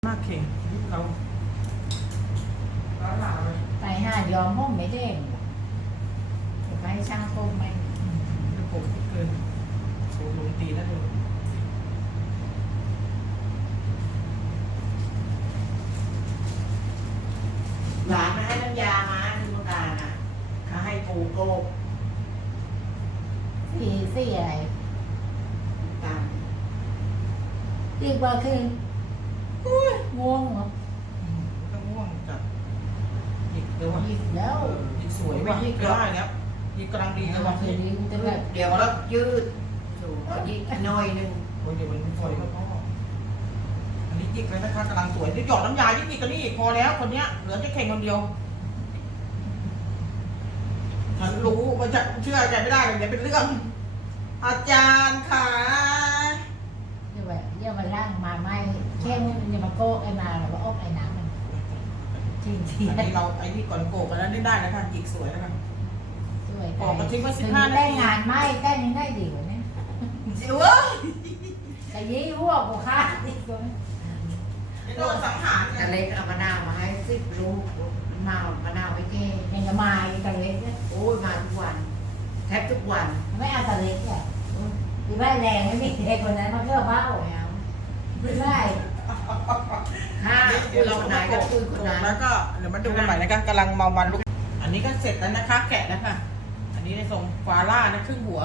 มากเข่งเราไปห้ายอมห้องไม่แดงจะไปให้ช่างต้มไหมจะผมเกินโอ้ลงตีนะดูหลานมาให้น้ำยามาที่เมืองการอ่ะเขาให้ปูโกบสี่อะไรตามอีกว่าคือง่วงเหรอก็ง่วงจัดหยิกเดี๋ยวว่ะอีกแล้วหยิกสวยว่ะหยิกได้แล้วหยิกกำลังดีเลยว่ะคืนนี้จะแบบเดี๋ยวแล้วยืดสูงก็ยิ่งน้อยหนึงโอ้ยเดี๋ยวมันสวยมากพ่ออันนี้หยิกเลยนะคะกำลังสวยเดี๋ยวหยอดน้ำยาหยิกกันนี่พอแล้วคนเนี้ยเหลือแค่เข่งคนเดียวฉันรู้มันจะเชื่อใจไม่ได้เลยเดี๋ยวเป็นเรื่อง อาจารย์ค่ะเดี๋ยวมาล่างมาไม่แค่นี้มันจะมาโก้ไอ้มาหรือว่าอบไอ้น้ำมันจริงจริงอันนี้เราไอ้นี่ก่อนโกกกันแล้วได้แล้วค่ะหยิกสวยแล้วค่ะสวยออกมาทิ้งไว้15 นาทีได้งานไหมใกล้นี้ได้ดีกว่านี้จิ๋วเอ้ยแต่ยี่หัวกูค่าดีกว่าโดนสังหารแต่เล็กเอามะนาวมาให้10 ลูกมะนาวไว้แก้ยังจะมาอีกตะเล็กเนี่ยโอ้ยมาทุกวันแทบทุกวันไม่เอาตะเล็กเนี่ยดีว่าแรงไม่มีเด็กคนนั้นมาเพื่อเบ้าแล้วไม่ได้ถ้าคุยคนไหนก็คุยคนนั้นแล้วก็เดี๋ยวมาดูกันใหม่นะคะกำลังเมามันลุกอันนี้ก็เสร็จแล้วนะคะ แกะแล้วค่ะ อันนี้ในทรงฟาร่านะครึ่งหัว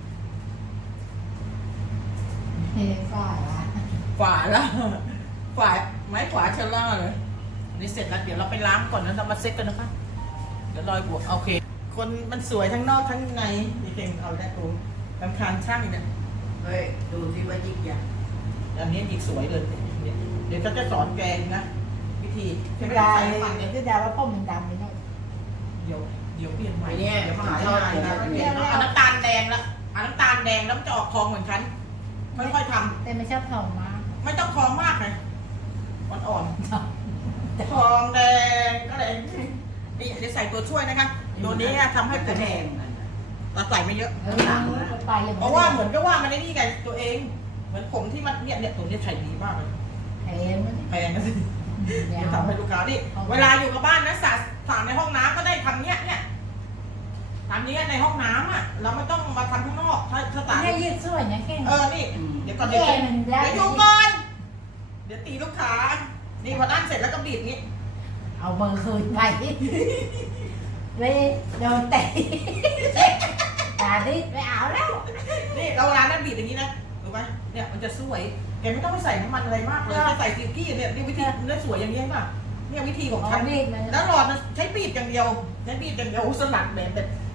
เฮ้ยฝ่ายละฝาล่าฝาไม้ขวาเชลล่าเลยอันนี้เสร็จแล้วเดี๋ยวเราไปล้างก่อนแล้วเรามาเซ็ตกันนะคะเดี๋ยวรอยบวกโอเค คนมันสวยทั้งนอกทั้งในนี่เก่งเอาได้ตรงลำคาญช่างเนี่ยเฮ้ยดูที่ว่ายิ่งใหญ่อันนี้หยิกสวยเลยเนี่ยเดี๋ยวเขาจะสอนแกงนะ วิธีคืไม่อได้ดาใส่น้ำมันเนี่ยคือดาว่าพ่อมันดำไปหน่อยเดี๋ยวเปลี่ยนใหม่เนี่ยเดี๋ยวมาหายายนะเปลี่ยนเอาน้ำตาลแดงละเอาน้ำตาลแดงแล้วมันจะออกทองเหมือนฉันค่อยๆทแต่ไม่ชอบทองมากำไม่ต้องทองมากเลยอ่อนๆทองแดงก็เลยนี่เดี๋ยวใส่ตัวช่วยนะคะตัวนี้ทำให้กผระมแทงแต่ใส่ไม่เยอะไปเลยเพราะว่าเหมือนก็ว่ามันได้นี่ไงตัวเอง เหมือนผมที่มันเนี่ยตัวนี้ใช้ดีมากเลยแพงมันแพงนะสิเนี่ยจะทำให้ลูกค้านี่เวลาอยู่กับบ้านนะสระในห้องน้ำก็ได้ทำเนี่ยทำนี้ในห้องน้ำอ่ะ เราไม่ต้องมาทำข้างนอกถ้าสระแค่ยืดส่วนเนี่ยแค่นี่เดี๋ยวก่อนเดี๋ยวอยู่ก่อนเดี๋ยวตีลูกค้านี่พอนั่นเสร็จแล้วก็บีบนี้เอาเบอร์คืนไปเลยโดนเตะตาดิไม่เอาแล้วนี่เราร้านนั้นบีบอย่างนี้นะรู้ไหมเนี่ยมันจะสวยแกไม่ต้องไปใส่น้ำมันอะไรมากเลยแค่ใส่ซิลกี้เนี่ยนี่วิธีเนี่ยสวยอย่างนี้ป่ะเนี่ยวิธีของเอาฉันมีดมันแล้วหลอดนะใช้บีบอย่างเดียวใช้บีบอย่างเดียวสลัดแบบ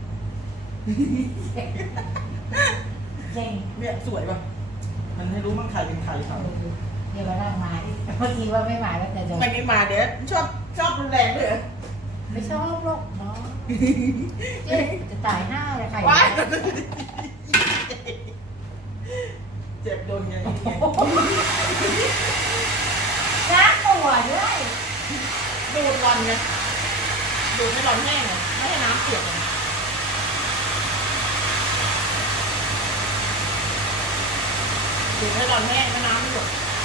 เก่งเนี่ยสวยป่ะมันให้รู้มันใครเป็นใครเขาเดี๋ยวมานั่งมาเมื่อกี้ว่าไม่มาแล้วแต่เดี๋ยวไม่ได้มาเดี๋ยวชอบรุนแรงเลยเหรอไม่ชอบหรอกเนาะจะตาย5เลยใครว้ายเจ็บโดนไงล้างตัวด้วยดูดร้อนไงดูดให้ร้อนแห้งไงไม่ให้น้ำเปียกไงดูดให้ร้อนแห้งไม่น้ำไม่หยด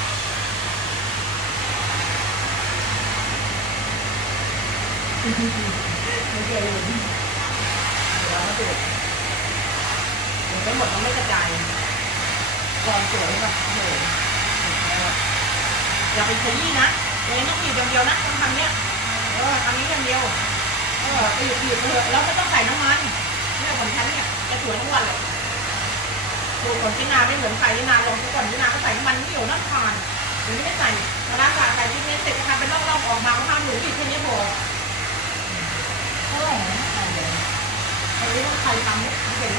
ไม่เคยเห็นเดี๋ยวเรามาดูดดูดไม่หมดต้องไม่กระจายรอนสวยป่ะโอ้โหอย่าไปขยี้นะเองต้องบีบอย่างเดียวนะต้องทำเนี้ยทำนี้อย่างเดียวบีบไปเถอะแล้วไม่ต้องใส่น้ำมันเนี่ยของฉันเนี่ยจะสวยทั้งวันเลยดูของที่นาไม่เหมือนใครที่นาลงทุกคนที่นาก็ใส่น้ำมันเกี่ยวน้ำทานหรือไม่ได้ใส่เวลาใส่ที่นี้เสร็จก็ทำเป็นร่องๆออกมาก็ทำหนูบีบแค่นี้พอเท่าไหร่นะอันนี้ต้องใครทำเนี่ยไม่เป็น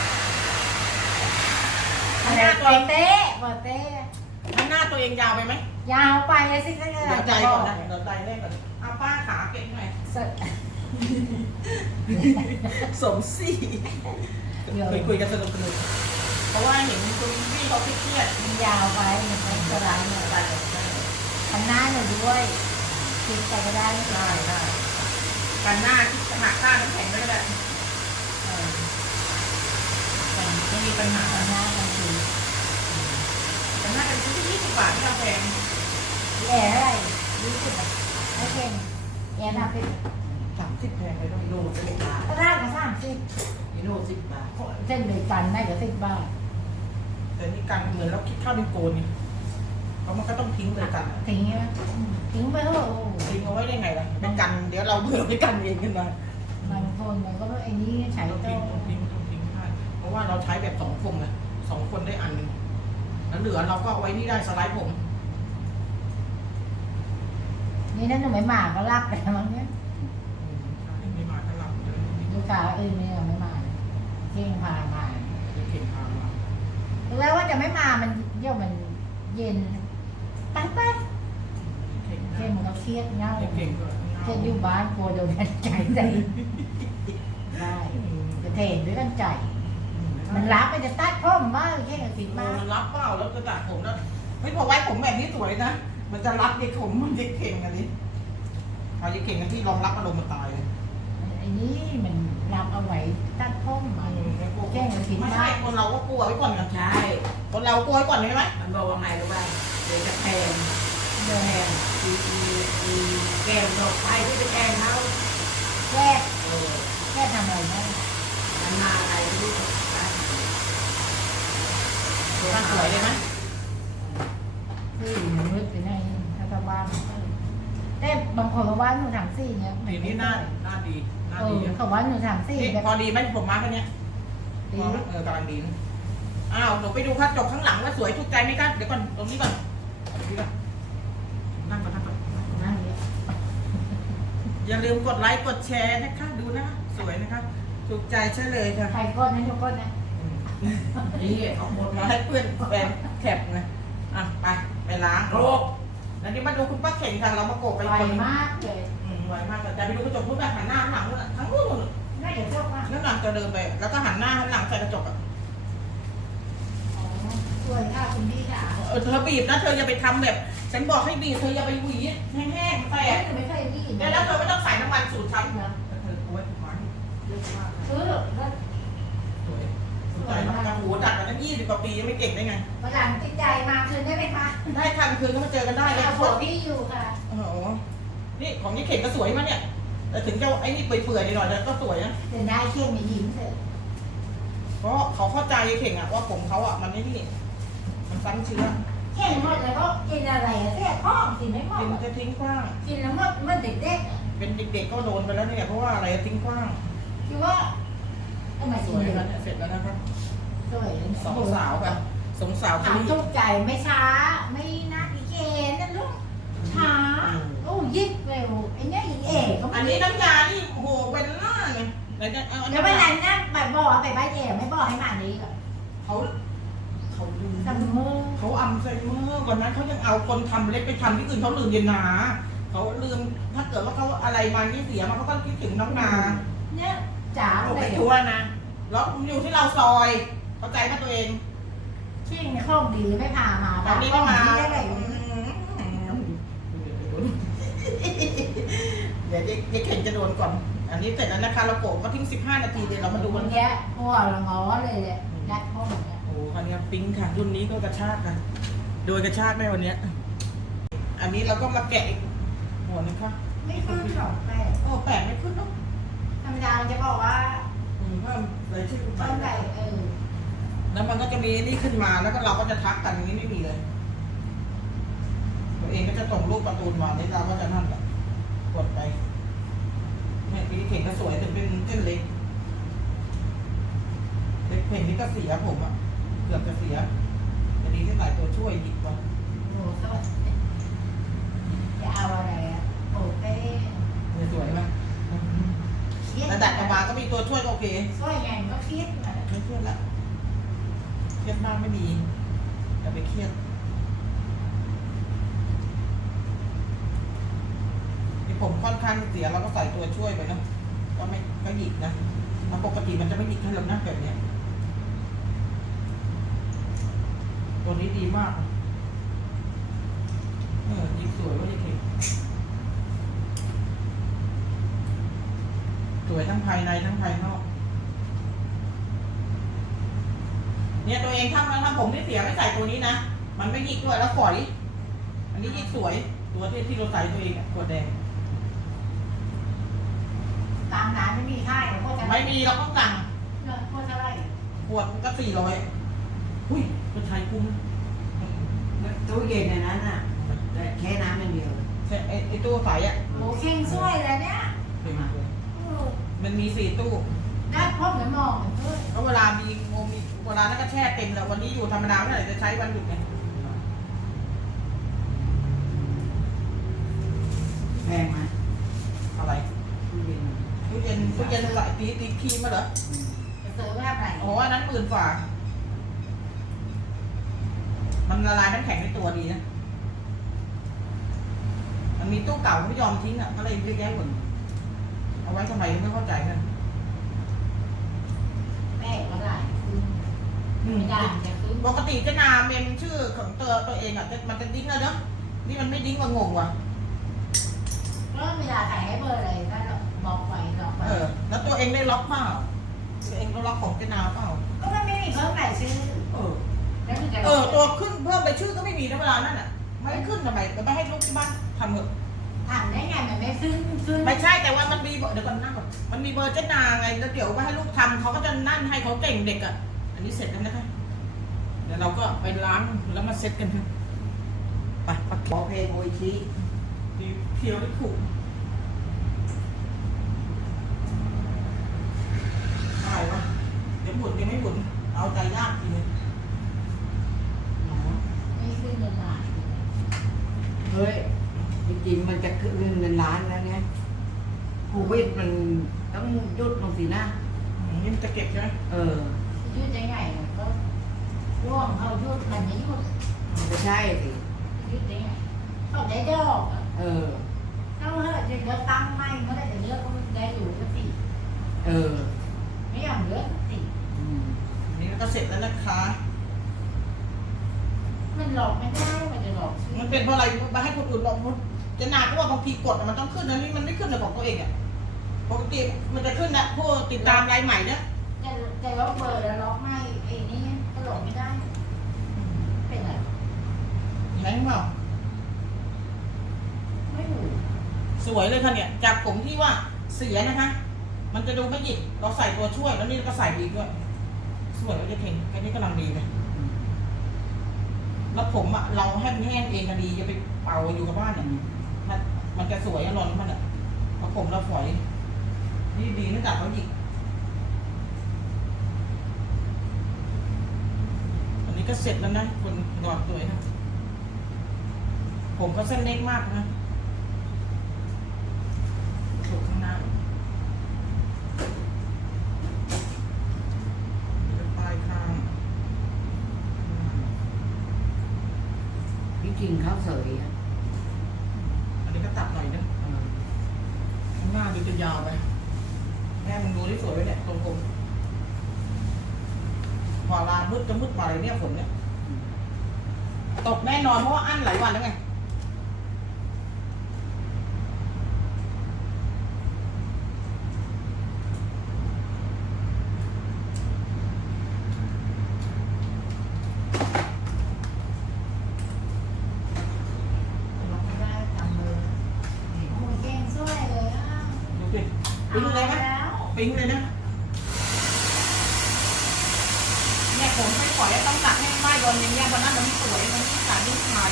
หน้าตัวเต้บอเต้หน้าตัวเองยาวไปไหมยาวไปเลยสิก็จะเดี๋ยวใจก่อนนะเดี๋ยวใจแรกก่อนเอาป้าขาเก่งหน่อยสมศรีคุยกันสนุกเพราะว่าเห็นคุณพี่เขาเครียดมันยาวไปมันเป็นสไลด์เนี่ยทำหน้าหนูด้วยคิดไปก็ได้ได้กันหน้าที่ขนาดค่าน้ำแข็งได้แหละไม่มีปัญหาทำหน้ากันคือกันหน้าเป็นชิ้นที่20 บาทที่เราแพงรแอร์อะไร20อ่ะไม่เก่งแอร์นับเป็น 30แพงเลยต้องโล10 บาทก็ได้ก็30 กิโล10 บาทเส้นเบกันได้ก็10 บาทแต่นี่กันเหมือนเราคิดข้าวเป็นโกนนี่เพราะมันก็ต้องทิ้งเลยกันทิ้งใช่ไหมทิ้งไปเถอะโอ้ทิ้งเอาไว้ได้ไงล่ะเป็นกันเดี๋ยวเราเบื่อไปกันเองกันมาบางคนมันก็ไอ้นี้ใช้ต้องโต้ทิ้งได้เพราะว่าเราใช้แบบ2 คนไง2 คนได้อันหนึงแล้วเหลือเราก็เอาไว้นี่ได้สไลด์ผมนี่นั่นหนูไม่มาก็รับไปมั้งเนี่ยไม่มาก็หลับเลยลูกค้าอื่นเนี่ยไม่มาเที่ยงพามาเก่งพามาแล้วว่าจะไม่มามันเยี่ยวมันเย็นไปไปเก่งเที่ยงมันก็เครียดเงาเก่งก็เครียดอยู่บ้านกลัวโดนกันใจใจได้จะเทนด้วยกันใจมันรับมันจะตัดพ่อมว่าแค่กับสิมามันรับเปล่าแล้วจะตัดผมแล้วไม่พอไว้ผมแบบนี้สวยนะมันจะรับเด็กผมมันเด็กเก่งอันนี้เอาเด็กเก่งกันที่รองรับอารมณ์มันตายเลยไอ้นี่มันรับเอาไว้ตัดพ่อมมาแค่กับสิไม่มาใช่คนเราก็กลัวไว้ก่อนกันใช่คนเรากลัวไว้ก่อนใช่ไหมมันบอกว่าไงรู้ป่ะเดี๋ยวจะแพงเดินแพงอีแก้วดอกไม้ที่ไปแทงเขาแค่เออแค่ทำอะไรได้มันมาอะไรไม่รู้นะน่าสวยเลยไหมคือนึกไปในรัฐบาลแต่บางคนเขาว่าหนูทำสี่เนี่ยทีนี้หน้าดีหน้าเอดีอเขาว่าหนูทำสี่นี่แบบพอดีไหมผมมาแค่เนี้ยพอไหมกำลังดีนะอ้าวหนูไปดูกระจกข้างหลังว่าสวยถูกใจไหมกันเดี๋ยวก่อนตรงนี้ก่อนตรงนี้ก่อนนั่งก่อนนั่นเนี่ยอย่าลืมกดไลค์กดแชร์นะคะดูนะสวยนะคะถูกใจใช่เลยค่ะใครก้นนั้นทุกก้นนะนี่เขาหมดมามาให้เพื่อนแฟนแคปไงอ่ะไปล้างโรคแล้วนี่มาดูคุณป้าเข่งค่ะเรามาโกกไปไวคนมากเลยไวมากแต่ไปดูกระจกพูดแบบหันหน้าหันหลังนู่นน่ะทั้งนู่นน่าจะชอบมากนั่นหลังจะเดินไปแล้วก็หันหน้าหันหลังใส่กระจกอ่ะอ๋อสวยค่ะคุณพี่ค่ะเธอบีบนะเธออย่าไปทำแบบฉันบอกให้บีบเธออย่าไปหวีแห้งๆแตแต่กหนูไม่เคยพี่แล้วเธอไม่ต้องใส่น้ำมันสูตรฉันนะเธอโอ้ยมันเยอะมากคือแล้วสวยสนใจมากโอ้โหดัดมาตั้ง20 กว่าปียังไม่เก่งได้ไงวันหลังติดใจมาคืนได้ไหมคะได้ทันคืนก็มาเจอกันได้เลยเอาผัวพี่อยู่ค่ะโอ้โหนี่ของนี่เข่งก็สวยมั้ยเนี่ยแต่ถึงจะไอ้นี่เปื่อยๆหน่อยแต่ก็สวยนะเดี๋ยวได้เข้มมายิ้มเถอะเพราะเขาเข้าใจเข่งอะว่าผมเขาอะมันไม่นี่มันซ้ำเชื้อเข้มหมดแล้วก็กินอะไรอะแท้ท้องกินไม่หมกินดจะทิ้งกว้างกินแล้วมันเด็กๆอะเป็นเด็กๆก็โดนไปแล้วเนี่ยเพราะว่าอะไรทิ้งกว้างคือว่าทำไมสสววย ยแล้วเนี่ยเสร็จแล้วนะครับสวยสองสาวค่ะสองสาวคนถามนี้ทุกใจไม่ช้า ไม่นักอีเกนนั่นลูกช้าโอ้ยิบเร็วไอ้เนี่ยอีเอ๋เขาอันนี้น้ำยานี่โอ้โหเป็นล่าไงแล้วจะเอาแล้ววันนั้นนะแบบบอกไปบ้านเอ๋ไม่บอกให้มานี้ก่อนเขาลืมทำมือเขาอัมไซเมอร์วันนั้นเขายังเอาคนทำเล็บไปทำที่อื่นเขาลืมเย็นนาเขาลืมถ้าเกิดว่าเขาอะไรมานี่เสียมาเขาก็คิดถึงน้องนาเนี่ยจ๋าเอาเลไปยทั่วนะแล้วอยู่ที่เราซอยเข้าใจไหมตัวเองชิ่งโชคดีไม่พามาตอนนี้ไม่มาได้เลยเดี๋ยวเจ๊เข่งจะโดนก่อน อันนี้เสร็จแล้วนะคะเราโกะก็ทิ้ง15 นาทีเดี๋ยวเรามาดูวักัน นเนี้ยพ่อเราง้อเลยเนี่ยยัดพ่ออย่างเงี้ยโอ้คันนี้ปิ๊งค่ะรุ่นนี้ก็กระชากค่ะโดยกระชากได้วันเนี้ยอันนี้เราก็มาแกะอีกหัวนึงค่ะไม่ขึ้นหรอกแม่โอ้แปลกไม่ขึ้นเนาะธรรมดามันจะบอกว่าเพิ่มเลยชื่อต้นไหนอแล้วมันก็จะมีนี่ขึ้นมาแล้วก็เราก็จะทักกันอย่างนี้ไม่มีเลยตัวเองก็จะส่งรูปการ์ตูนมานี่เราก็จะนั่นแหละกดไปแม่ปีเข่งก็สวยถึงเป็นเส้นเล็กเล็กเพ่งนี่ก็เสียผมอะเกือบจะเสียจะดีที่ใส่ตัวช่วยหยิบมาโอ้สวัสดีจะเอาอะไรอ่ะโอ้เต้สวยไหมระดับประมาณก็มีตัวช่วยก็โอเคช่วยไงมันก็คิดมาไม่เครียดละเครียดมากไม่ดีอย่าไปเครียดที่ผมค่อนข้างเสียเราก็ใส่ตัวช่วยไปนะก็ไม่ก็หยิบนะแล้วปกติมันจะไม่หยิบให้เรานะแบบเนี้ยตัวนี้ดีมากหยิบสวยว่าจะเก่งสวยทั้งภายในทั้งภายนอกเนี่ยตัวเองถ้าผมไม่เสียไม่ใส่ตัวนี้นะมันไม่หยิกด้วยแล้วฝอย อันนี้หยิกสวยตัวที่เราใส่ตัวเองขวดแดงตามร้านไม่มีค่ายโคตรไม่มีเราต้องสั่งโคตรเท่าไหร่ขวดมันก็400อุ้ยก็ใช้คุ้มตู้เย็นในนั้นน่ะแต่แค่น้ำอย่างเดียวไอ้ตู้ใสอ่ะโอ้เข่งสวยเลยเนี่ยมันมี4ตู้ได้พบหรือมองมันด้วยแล้วเวลามีเวลานั้นก็แช่เต็มแล้ววันนี้อยู่ธรรมดาเมื่อไหร่จะใช้วันหยุดไงแพงไหมอะไรตู้เย็นตู้เย็นใส่ตีครีมมาเหรอจะซื้อไม่ได้ไหนอ๋ออันนั้น10,000 กว่ามันละลายน้ำแข็งในตัวดีนะมันมีตู้เก่าไม่ยอมทิ้งอ่ะก็เลยเยอะแยะหมดเอาไว้ทำไมไม่เข้าใจกันแม่ก็ได้ไม่ได้จะซื้อปกติจะนาเมมชื่อของตัวเองอ่ะมันจะดิ้งแล้วเนาะนี่มันไม่ดิ้งว่างงว่ะก็เวลาใส่ให้เบอร์อะไรก็บอกไว้บอกไว้แล้วตัวเองได้ล็อกเปล่าตัวเองได้ล็อกของเจนาเปล่าก็มันไม่มีเพิ่มไหนซื้อแล้วมันจะตัวขึ้นเพิ่มไปชื่อก็ไม่มีนะเวลานั้นอ่ะไม่ขึ้นทำไมไปให้ลูกที่บ้านทำเถอะถามได้ไงมันไม่ขึ้นไม่ใช่แต่ว่ามันมีเดี๋ยวก่อนนั่งก่อนมันมีเบอร์เจนาไงแล้วเดี๋ยวไปให้ลูกทำเขาก็จะนั่นให้เขาเก่งเด็กอ่ะอันนี้เสร็จแล้วนะคะเดี๋ยวเราก็ไปล้างแล้วมาเซ็ตกันเถอะไปขอเพลงโออิชิดีเพียวได้ถูกอะไรวะเดี๋ยวหมุนยังไม่หมุนเอาใจยากทีนึงไม่ขึ้นเงินมาเฮ้ยจริงๆมันจะขึ้นเงินล้านแล้วเนี่ยโควิดมันต้องยุดลงสินะนี่มันจะเก็บใช่ไหมยืดยังไงก็ร่วงเขายืดมันจะยืดมันจะใช่สิยืดยังไงเขาได้ดอก ถ้าเมื่อไหร่จะเลือกตั้งไม่เมื่อไหร่จะเลือกก็ได้อยู่ก็สิ ไม่ยอมเลือกสินี่ก็เสร็จแล้วนะคะมันหลอกไม่ได้มันจะหลอกมันเป็นเพราะอะไรมาให้คนอื่นบอกมันจะหนักเพราะว่าบางทีกดมันต้องขึ้นนะนี่มันไม่ขึ้นเลยของตัวเองอ่ะปกติมันจะขึ้นนะผู้ติดตามรายใหม่เนี่ยจะล็อกเบอร์แล้วล็อกไม่ไอ้นี่ก็หลอกไม่ได้ เป็นไรแรงเปล่าไม่อยู่สวยเลยค่ะเนี่ยจากผมที่ว่าเสียนะคะ มันจะดูไม่หยิกเราใส่ตัวช่วยแล้วนี่ก็ใส่ดีด้วยสวยเราจะเพ่งอันนี้กำลังดีเลยแล้วผมอ่ะเราแห้งเองก็ดีอย่าไปเป่าอยู่กับบ้านเนี่ยมันจะสวยอร่อยมันอ่ะแล้วผมเราฝอยนี่ดีนะจากเขาหยิกอันนี้ก็เสร็จแล้วนะคนดอกสวยนะผมก็เส้นเล็กมากนะถูกข้างหน้าปลายคางจริงๆเขาเสยอ่ะอันนี้ก็ตัดหน่อยนึงข้างหน้าดูจะยาวไปแม่มึงดูที่สวยไว้เนี่ยตรงๆพอลามืดจะมืดมาเลยเนี่ยฝนเนี่ยตกแน่นอนเพราะว่าอั้นหลายวันแล้วไงดูสิปิ๊งเลยไหมปิ๊งเลยนะเนี่ยผมไม่ปล่อยให้ต้องตักให้ไหม้โดนอย่างเงี้ยวันนั้นมันไม่สวยมันไม่สายไม่ถ่าย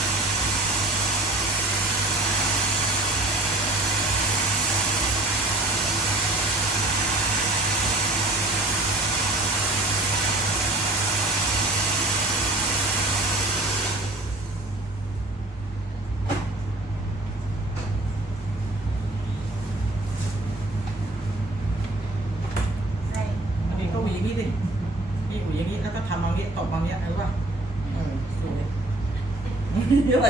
อันนี้ก็หวีอย่างนี้สินี่หวีอย่างนี้แล้วก็ทำเอาอย่างนี้ตบเอาอย่างนี้รู้ป่ะสวยอะไร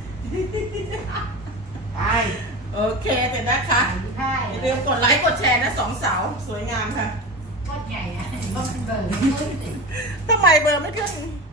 ไปโอเคเสร็จนะคะใช่อย่าลืมกดไลค์กดแชร์นะ2 สาวสวยงามค่ะก็ใหญ่อะก็เป็นเบอร์ทำไมเบอร์ไม่ขึ้น